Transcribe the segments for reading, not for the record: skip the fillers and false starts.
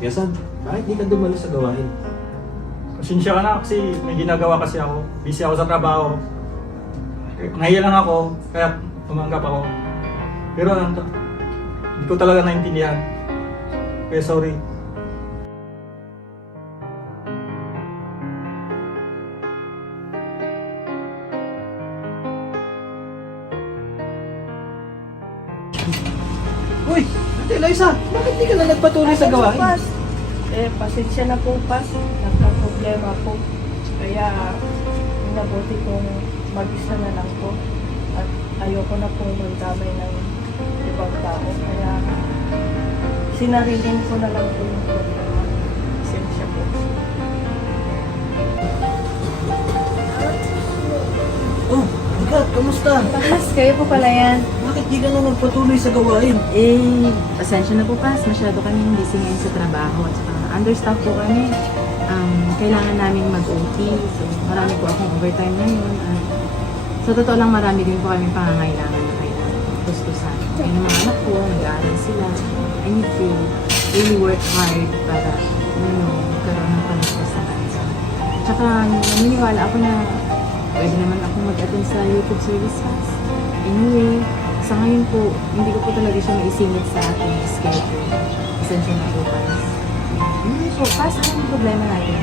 Yasan, bakit di ka dumalo sa gawain? Pasensya ka na kasi may ginagawa kasi ako. Busy ako sa trabaho. Nahiya lang ako, kaya tumanggap ako. Pero hindi ko talaga naintindihan. Kaya sorry. Uy, Ate Eliza, bakit di ka na nagpatuloy sa gawain? Pas, pasensya na po, Pas. Nagka-problema po. Kaya, nabuti kong mag-isa na lang po. At ayoko na pong magdamay ng ibang tao. Kaya, sinarilin ko na lang po yung problema. Pasensya po. Oh, Kat, kamusta? Pas, kayo po pala yan. Bakit di ka na nagpatuloy sa gawain? Pasensya na po, Pas. Masyado kami busy ngayon sa trabaho. At saka understaff po kami. Kailangan namin mag-OT. So, marami po akong overtime ngayon. Sa totoo lang, marami din po kami pangangailangan na kailangan gustusan. Ngayon yung mga anak ko, nag-aaral sila. I need to really work hard para, magkaroon ng panagpas sa kanila. Tsaka, naniniwala ako na pwede naman ako mag-attend sa YouTube services. Anyway, sa ngayon po, hindi ko po talaga siya maisingit sa ating schedule. Pasensya na po, Pas. So, Pas, ano yung problema natin?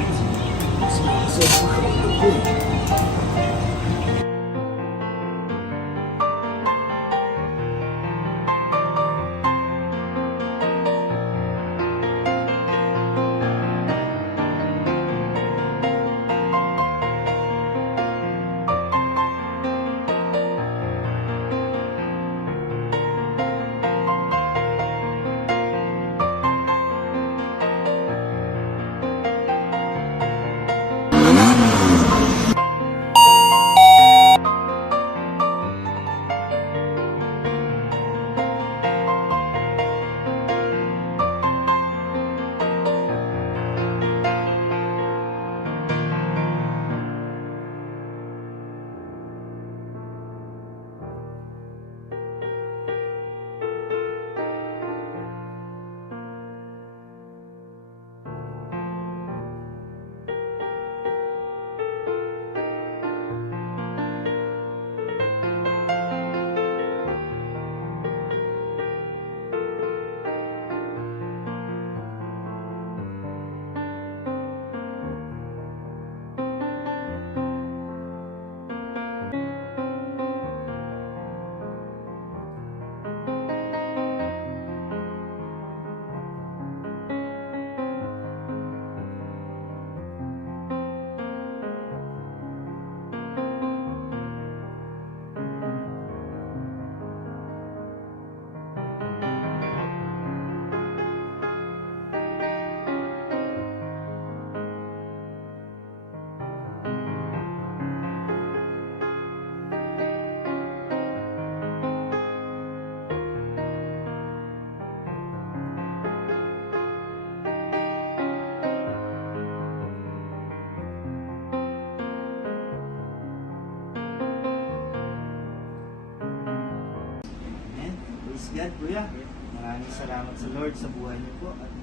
susunod na kapatid. Praise God, Kuya. Maraming salamat sa Lord sa buhay niyo po at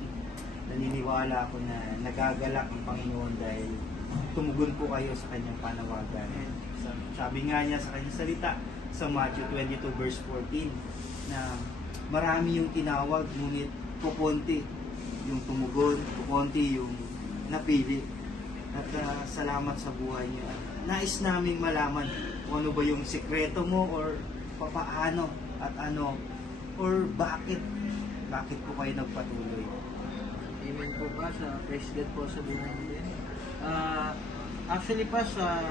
naniniwala ako na nagagalak ang Panginoon dahil tumugon po kayo sa kanyang panawagan. Sabi nga niya sa kanyang salita sa Matthew 22 verse 14 na marami yung tinawag ngunit kukunti yung tumugon, kukunti yung napili. At salamat sa buhay niyo. At nais naming malaman kung ano ba yung sikreto mo or papaano at ano or bakit po kayo nagpatuloy. Amen po pa sa praise God po sa buhay natin. Actually pa sa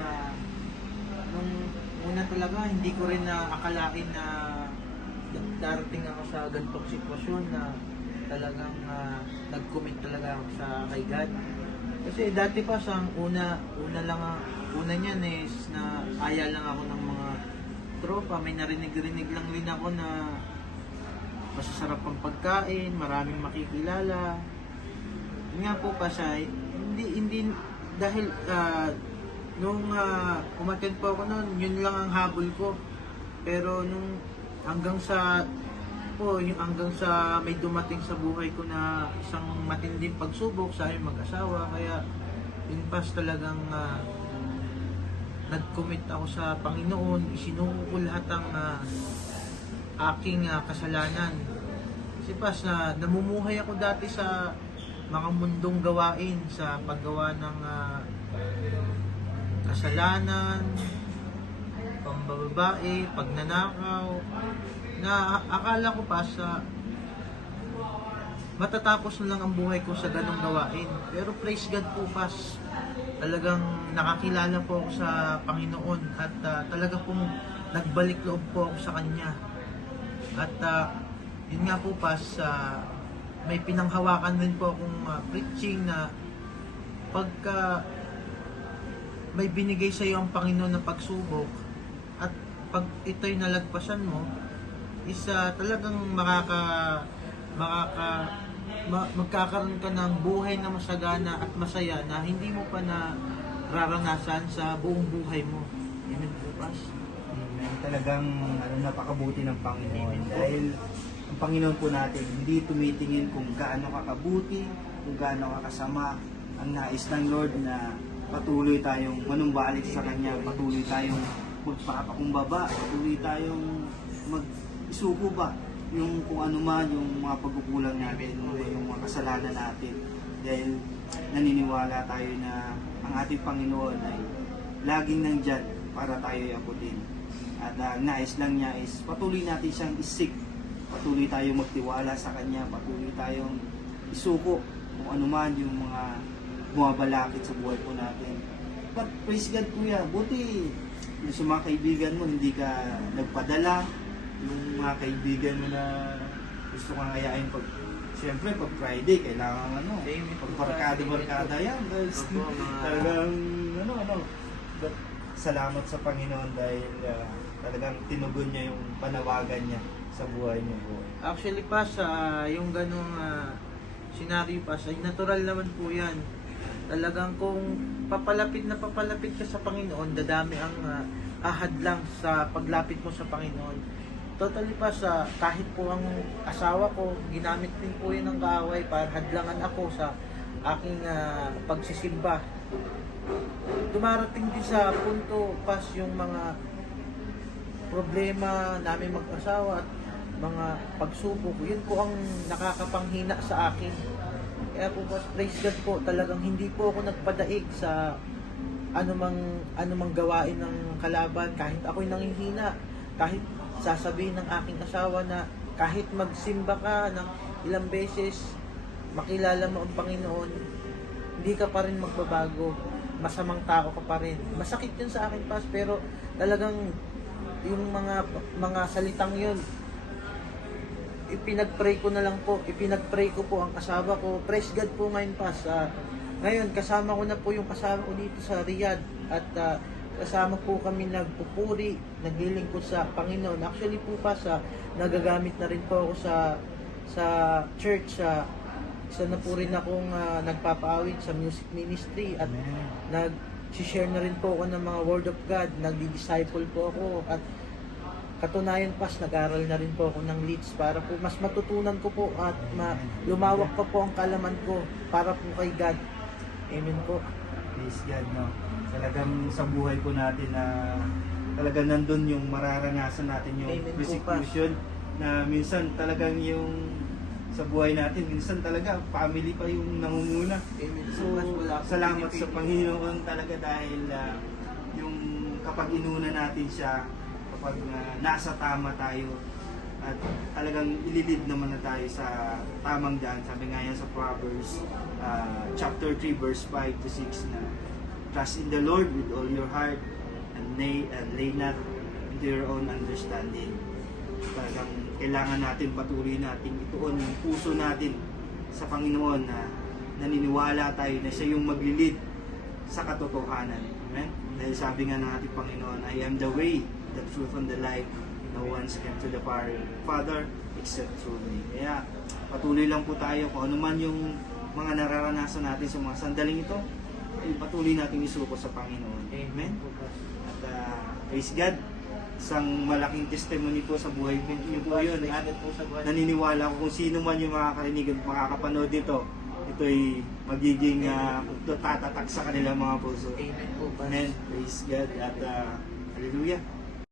nung una talaga hindi ko rin akalain na darating ako sa ganitong sitwasyon na talagang nag-commit talaga ako sa kay God. Kasi dati pa sa una niyan is na aya lang ako ng mga tropa, may narinig-rinig lang rin ako na masasarap ang pagkain, maraming makikilala. Yun nga po pa siya, hindi dahil nung umattend po ako noon, yun lang ang habol ko. Pero nung hanggang sa may dumating sa buhay ko na isang matinding pagsubok sa aming mag-asawa, kaya yun pas talagang nag-commit ako sa Panginoon, isinuko ko lahat ang aking kasalanan. Kasi pas na namumuhay ako dati sa mga mundong gawain, sa paggawa ng kasalanan, pambababae, pagnanakaw, na akala ko pa sa matatapos na lang ang buhay ko sa ganong gawain. Pero praise God po pas, talagang nakakilala po ako sa Panginoon at talaga pong nagbalik loob po ako sa Kanya. At yun nga po pas, may pinanghawakan din po akong preaching na pagka may binigay sa iyo ang Panginoon na pagsubok at pag ito'y nalagpasan mo, is talagang magkakaroon ka ng buhay na masagana at masaya na hindi mo pa nararanasan sa buong buhay mo. Amen po, Pas. Amen. Talagang napakabuti ng Panginoon dahil ang Panginoon po natin hindi tumitingin kung gaano ka kabuti, kung gaano ka kasama. Ang nais ng Lord na patuloy tayong manumbalik sa Kanya, patuloy tayong magpapakumbaba, patuloy tayong isuko ba yung kung ano man yung mga pagkukulang natin o yung mga kasalanan natin, dahil naniniwala tayo na ang ating Panginoon ay laging nandyan para tayo abutin. At ang nais lang niya is patuloy natin siyang isik, patuloy tayong magtiwala sa Kanya, patuloy tayong isuko kung ano man yung mga bumabalakid sa buhay po natin. But praise God kuya, buti yung sa mga kaibigan mo hindi ka nagpadala, yung mga kaibigan mo na gusto kang ayain siyempre pag Friday kailangan pag barkada yan guys. Opo, mga- Talagang but salamat sa Panginoon dahil talagang tinugon niya yung panawagan niya sa buhay niyo po. Actually pa sa yung ganung scenario pa ay natural naman po yan. Talagang kung papalapit ka sa Panginoon, dadami ang ahadlang sa paglapit mo sa Panginoon. Totally pa sa kahit po ang asawa ko, ginamit din po yun ng kaaway para hadlangan ako sa aking pagsisimba. Dumarating din sa punto pas yung mga problema namin mag-asawa at mga pagsubok, yun po ang nakakapanghina sa akin. Kaya po praise God po, talagang hindi po ako nagpadaig sa anumang gawain ng kalaban. Kahit ako'y nanghihina, kahit sasabihin ng aking asawa na kahit magsimba ka ng ilang beses, makilala mo ang Panginoon, hindi ka pa rin magbabago, masamang tao ka pa rin. Masakit yun sa akin, Pas, pero talagang yung mga salitang yun, ipinag-pray ko na lang po, ipinag-pray ko po ang asawa ko. Praise God po ngayon, Pas. Ngayon, kasama ko na po yung asawa ko dito sa Riyadh at kasama po kami nagpupuri, naglilingkod sa Panginoon. Actually po, Pas, nagagamit na rin po ako sa church. Isa na po rin akong nagpapaawit sa music ministry at nag-share na rin po ako ng mga word of God, nagdi-disciple po ako at katunayan Pas, nag-aral na rin po ako ng leads para po mas matutunan ko po at lumawak pa po ang kalaman ko para po kay God. Amen po. Praise God, no? Talagang sa buhay po natin na talagang nandun yung mararanasan natin yung Amen po, persecution na minsan talagang yung sa buhay natin, minsan talaga family pa yung nangunguna. Amen. So, Pas, wala po salamat sa pinipili. Panginoon talaga dahil yung kapag inuna natin siya, kapag nasa tama tayo, at talagang ililid naman na tayo sa tamang daan. Sabi nga yan sa Proverbs chapter 3 verse 5 to 6 na trust in the Lord with all your heart and lay not into your own understanding. Talagang kailangan natin patuloy natin ituon yung puso natin sa Panginoon na naniniwala tayo na siya yung maglilid sa katotohanan. Amen? Dahil sabi nga ng ating Panginoon, I am the way, the truth, and the life. No one's come to the Father except through me. Kaya patuloy lang po tayo kung ano man yung mga nararanasan natin sa mga sandaling ito, ay patuloy natin isuko sa Panginoon. Amen? At praise God, isang malaking testimony po sa buhay niyo po yun. At naniniwala ko kung sino man yung makakarinig at makakapanood dito, ito'y magiging tatatak sa kanilang mga puso. Amen po, Pas. Amen. Praise God at hallelujah.